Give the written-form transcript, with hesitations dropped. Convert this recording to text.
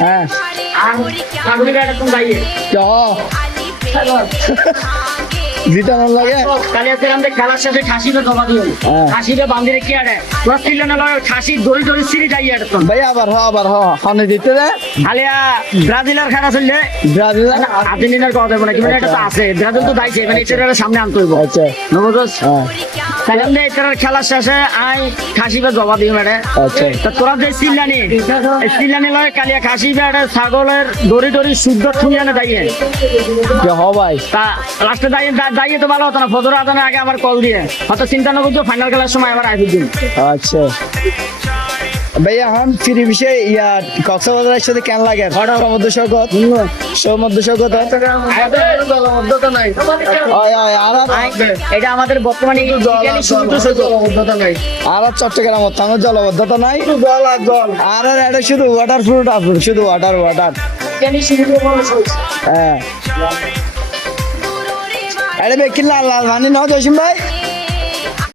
হ্যাঁ জিতানোর লাগে খেলার শেষে খাসিটা জমা দিও খাসিটা বান্ধিরে কি আরে তোরা তিনজনে খাসি দড়ি দড়ি সিঁড়ি যাইয়ে একদম ভাই আবার হানে দিতে দে আলিয়া ব্রাজিলের খেলা চললে ব্রাজিল আর্জেন্টিনার কথা দেবো না কিন্তু এটা তো আছে ব্রাজিল তো দাইছে মানে এটা সামনে আনতে হইব আচ্ছা নবদোষ হ্যাঁ তাহলে এটার খেলার শেষে আই খাসিটা জমা দিও ম্যাডে আচ্ছা তা তোরা যে সিল্লানি লয় কালিয়া খাসি বেড়ে ছাগলের দড়ি দড়ি শুদ্ধ থুইয়া না দাইয়ে কি হ ভাই তা লাস্টে দাইয়ে তো ভালো হতো না ফজর আদানের আগে আমার কল দিয়ে হয়তো চিন্তা না করছো ফাইনাল খেলার সময় আবার আইবি দিন আচ্ছা ভাইয়া এখন ফ্রি বিষয়ে ইয়া কক্সবাজারের সাথে কেন লাগে সমুদ্র সৈকত এটা আমাদের বর্তমানে সমুদ্র সৈকত আর চট্টগ্রাম আমার জলবদ্ধতা নাই আর এটা শুধু ওয়াটার ফ্রুট আছে শুধু ওয়াটার হ্যাঁ আরে বেকিল লাল লাল মানে ন জসিম ভাই